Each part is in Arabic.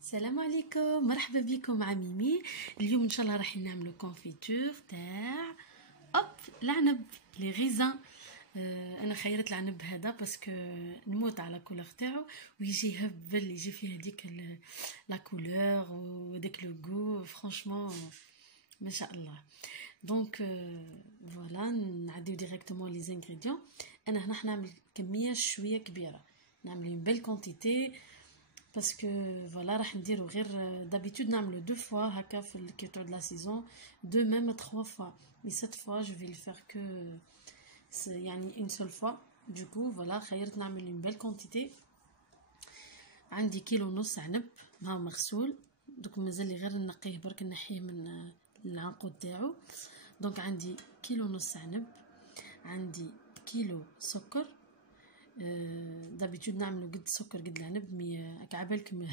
السلام عليكم، مرحبا بكم مع ميمي. اليوم ان شاء الله راح نعملوا كونفيتور تاع العنب لي غيزان. انا خيرت العنب هذا باسكو نموت على كولور تاعو ويجي هبل، يجي فيه هذيك لا كولور وداك لو غو فرانشمون ما شاء الله. دونك فوالا نعديو ديريكتومون لي زانغريديون. انا هنا نعمل كميه شويه كبيره، نعمل اون بيل كونتيتي باسكو فوالا راح نديرو غير دابيتود نعملو دو فوا هكا في الكيتو دو لا سيزون، دو ميم 3 فوا، مي سيت فوا جو في لو فير كو يعني اون سول فوا. دوكو فوالا خيرت نعمل اون بيل كونتيتي. عندي كيلو ونص عنب ها مغسول، دوك مازال لي غير نقيه برك نحيه من العنقود تاعو. دونك عندي كيلو ونص عنب، عندي كيلو سكر. دابيتود نعملو قد السكر قد العنب، مي عبالكم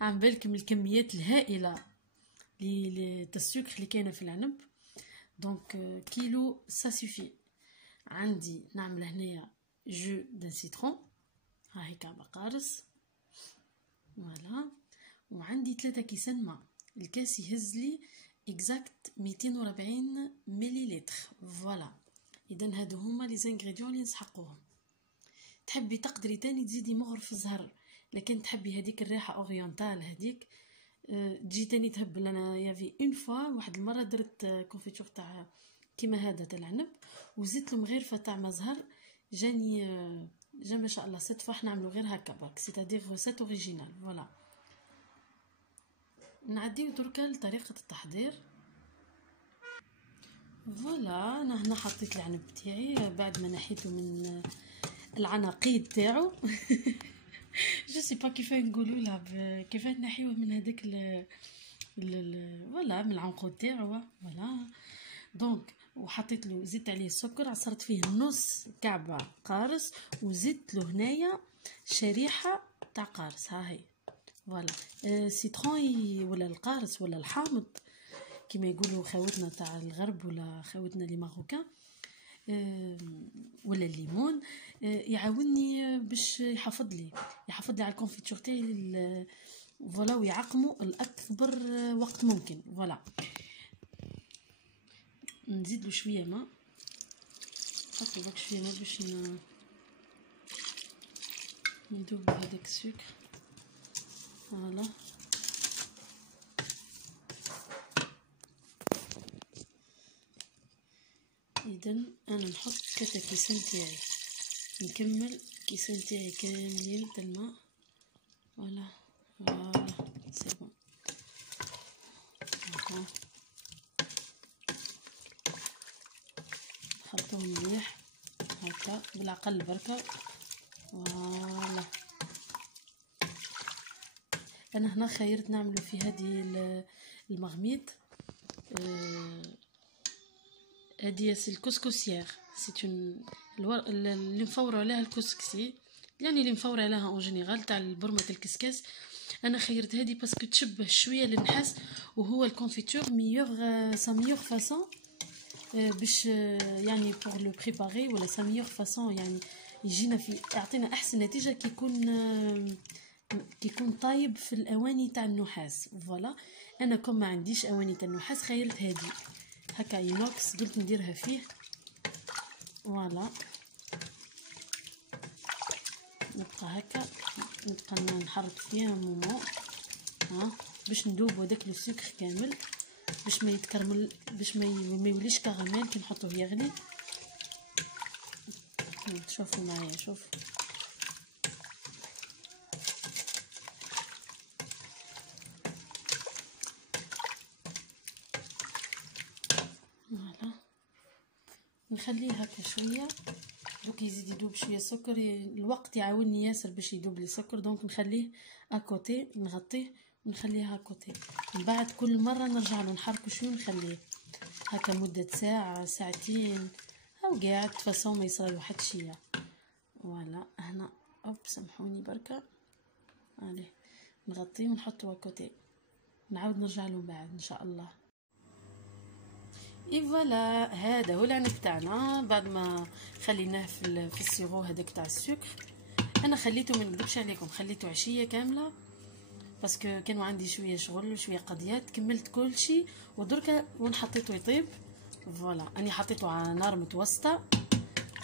عبالكم الكميات الهائله لي تاع السكر اللي كاينه في العنب. دونك كيلو سا سوفي. عندي نعمل هنايا جو دان سيترون ها هيك بقارص فوالا. وعندي 3 كيسان ماء، الكاس يهز لي اكزاكت 240 مليلتر فوالا. اذا هادو هما لي زانغريديون اللي نسحقوهم. تحبي تقدري تاني تزيدي مغرف الزهر، لكن تحبي هذيك الريحه اورينتال هذيك تجي تاني تهبل. انا يافي اون فوا واحد المره درت كونفيتور تاع كيما هذا تاع العنب وزدت له مغرفه تاع مزهر، جاني جا ما شاء الله. ست فوا نعملو غير هكا برك، سيتادير روسيت اوريجينال فوالا. نعديو دركا لطريقه التحضير. فوالا انا هنا حطيت العنب تاعي بعد ما نحيته من العناقيد تاعو جو سي با كيف نقولوا كيف نحيوه من هذاك فوالا من العنقود تاعو فوالا. دونك وحطيت له زدت عليه السكر، عصرت فيه نص كعبه قارص وزدت له هنايا شريحه تاع قارص ها هي فوالا. سيترون ولا القارص ولا الحامض كما يقولوا خاوتنا تاع الغرب ولا خاوتنا لي ماروكان، ولا الليمون يعاونني باش يحافظ لي على الكونفيتور تاعي فوالا، ويعقمه الاكبر وقت ممكن فوالا. نزيد له شويه ماء، نحط له شويه ماء باش يذوب هذاك السكر فوالا. اذا انا نحط 3 كيسان تاعي، نكمل كيسان تاعي كاملين تاع الماء فوالا فوالا سي بون. نحطوهم مليح هكا بالعقل بركه فوالا. انا هنا خيرت نعملو في هذه المغميط، هذه سي الكسكسيير، سي اللي مفور عليها الكسكسي، يعني اللي مفور عليها اون جينيرال تاع البرمه الكسكاس. انا خيرت هذه باسكو تشبه شويه للنحاس، وهو الكونفيتور ميور سا ميور فاصون باش يعني بور لو بريباري، ولا سا ميور فاصون يعني يجينا في يعطينا احسن نتيجه كيكون طايب في الاواني تاع النحاس فوالا. انا كون ما عنديش اواني تاع النحاس خيرت هذه هكا اينوكس، قلت نديرها فيه فوالا. نبقى هكا نبقى نحرك فيها مومو باش ندوبو داك لو سكر كامل، باش ما يتكرمل، باش ما يوليش كراميل كي نحطوه يغلي. شوفوا معايا شوف فوالا. نخليه هكا شويه دوك يزيد يدوب شويه سكر، الوقت يعاونني ياسر باش يدوب لي سكر. دونك نخليه اكوتي، نغطيه ونخليه اكوتي. من بعد كل مره نرجع له نحركه شويه ونخليه هكا مده ساعه ساعتين او قاعد فاصون ما يصير واحد شيء فوالا. هنا سامحوني بركه عليه نغطيه ونحطه اكوتي، نعاود نرجع له بعد ان شاء الله. اي فوالا هذا هو العنب تاعنا بعد ما خليناه في السيرو هذاك تاع السكر. انا خليته ما نكذبش عليكم، خليته عشيه كامله باسكو كانوا عندي شويه شغل وشويه قضيات، كملت كل شيء ودركا وين حطيته يطيب. فوالا اني حطيته على نار متوسطه،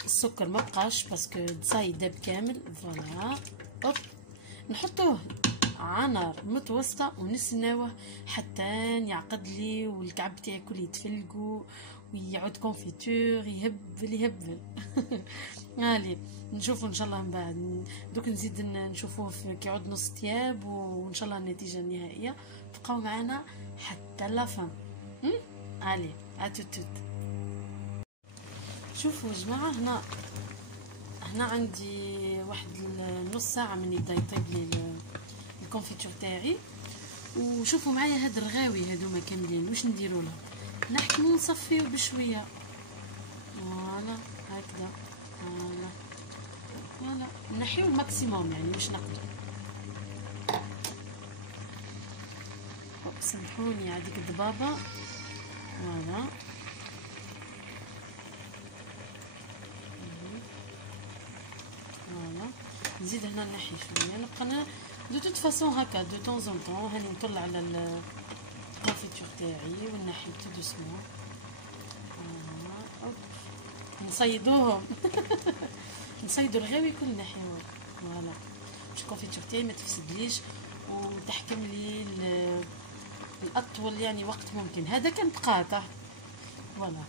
السكر ما بقاش باسكو دساي داب كامل. فوالا اوب نحطوه على نار متوسطه ونسناوه حتى يعقد لي والكعب تاعي كل يتفلقوا ويعود كونفيتور يهبل يهبل. هالي نشوفوا ان شاء الله من بعد. دوك نزيد نشوفوه كي يعود نص طياب وان شاء الله النتيجه النهائيه. بقاو معنا حتى لافان. هالي اتوتوت. شوفوا يا جماعه، هنا عندي واحد نص ساعه من يبدا يطيب لي الكونفيتور تاعي. وشوفوا معايا هاد الرغاوي هادوما كاملين واش نديروا لهم، نحكمو ونصفيو بشويه. فوالا هكذا. فوالا نحيو الماكسيموم يعني باش نقدر. سامحوني هذيك الضبابه. فوالا فوالا نزيد هنا نحي شويه، نبقى دو توت فاصون هكا دو طون زون طون. هاني نطلع على الكونفيتور تاعي ونحي تو دوسمون. نصيدوهم. نصيدو الغاوي كل نحيوه. فوالا باش الكونفيتور تاعي ما تفسدليش وتحكم لي الاطول يعني وقت ممكن. هذا كان بقاطع. فوالا.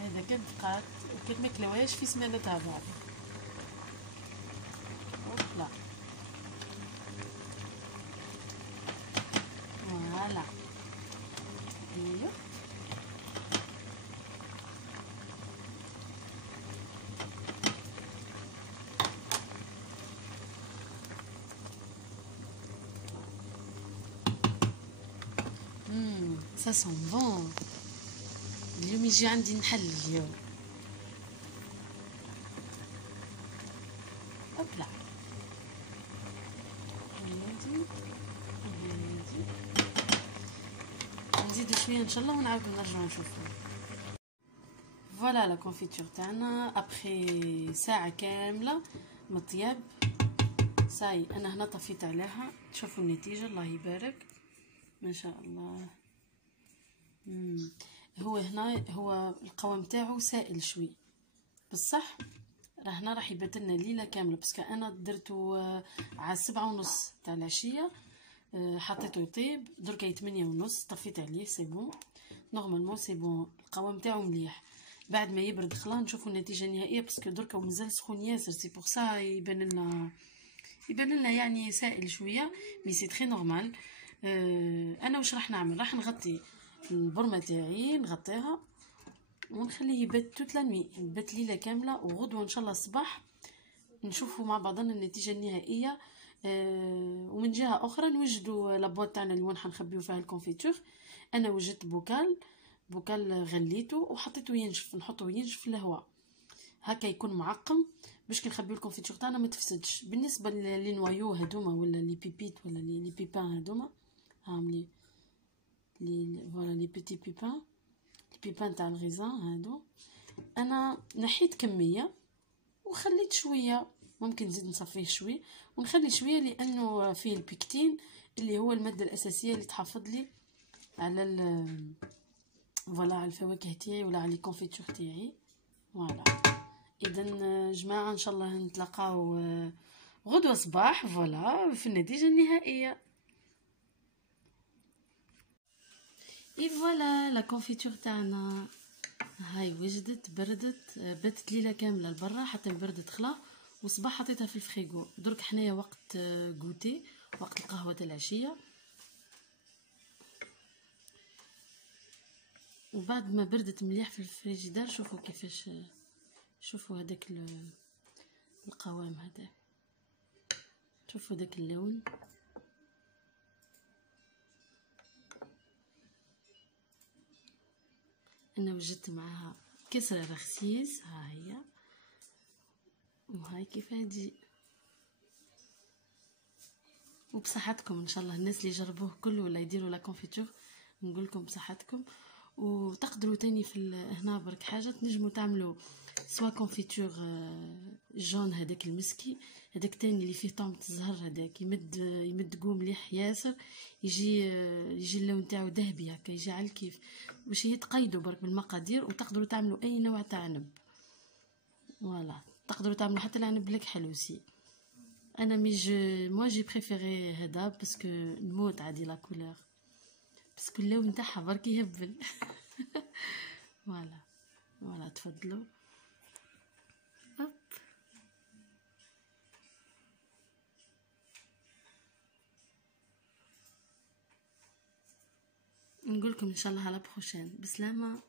هذا كان بقات وكنت ما كلاوهاش في سمانه تاع بعض. لا فوالا ايوه. ça sent bon. اليوم يجي عندي نحل اليوم. هوبلا نزيدو شويه ان شاء الله ونعاودو نرجعو نشوفو. فوالا لا كونفيتور تاعنا ابخي ساعه كامله من الطياب. ساي انا هنا طفيت عليها، تشوفوا النتيجه الله يبارك ما شاء الله. هو هنا هو القوام تاعو سائل شوي بصح هنا راح يبدلنا ليله كامله، باسكو انا درتو على 7:30 تاع العشيه. حطيته يطيب دركا 8:30 طفيت عليه سي بون. نورمالمون سي بون القوام تاعو مليح. بعد ما يبرد خلا نشوفوا النتيجه النهائيه، باسكو دركا ومازال سخون ياسر سي بور سا يبان لنا يعني سائل شويه مي سي تري نورمال. انا واش راح نعمل، راح نغطي البرمه تاعي نغطيها ونخليه يبات توت لا نوي، يبات ليله كامله. وغدوه ان شاء الله الصباح نشوفوا مع بعضنا النتيجه النهائيه. ومن جهه اخرى نوجدوا لابواط تاعنا اللي وين حنخبيو فيها الكونفيتور. انا وجدت بوكال غليته وحطيته ينشف، نحطه ينشف في الهواء هكا يكون معقم باش كي نخبيو الكونفيتور تاعنا ما تفسدش. بالنسبه لي نوايو هذوما ولا لي بيبيت ولا لي بيبان هذوما هاملي فوالا لي بيتي بيبان تاع الغيزان هادو، انا نحيت كميه وخليت شويه، ممكن نزيد نصفيه شوي ونخلي شويه لانه فيه البيكتين اللي هو الماده الاساسيه اللي تحافظ لي على فوالا على الفواكه تاعي ولا على الكونفيتور تاعي. فوالا اذا جماعه ان شاء الله نتلاقاو غدوه صباح فوالا في النتيجه النهائيه. اي فوالا لا كونفيتور تاعنا هاي وجدت بردت باتت ليله كامله لبرا حتى بردت خلا وصباح حطيتها في الفريغو. درك حنايا وقت غوتي وقت القهوه تاع العشيه. وبعد ما بردت مليح في الفريجيدار شوفوا كيفاش، شوفوا هذاك القوام هذا، شوفوا داك اللون. انا وجدت معها كسره رخسيس ها هي وهاي كيف هادي. وبصحتكم ان شاء الله الناس اللي جربوه كله ولا يديروا لا كونفيتور نقول لكم بصحتكم. وتقدروا تاني في هنا برك حاجه تنجموا تعملوا سوا كونفيتور جون هذاك المسكي هذاك تاني اللي فيه طعم الزهر، هذاك يمد قوم مليح ياسر، يجي اللون تاعو ذهبي هكا، يجي على الكيف. باش هي تقيدوا برك بالمقادير، وتقدروا تعملوا اي نوع تاع عنب. فوالا تقدروا تعملوا حتى العنب بلاك حلوسي. انا موا جي بريفيري هذا باسكو نموت عادي لا كولور، باسكو اللون تاعها برك يهبل. فوالا فوالا تفضلوا. هوب. نقولكم ان شاء الله على بروشين، بسلامه.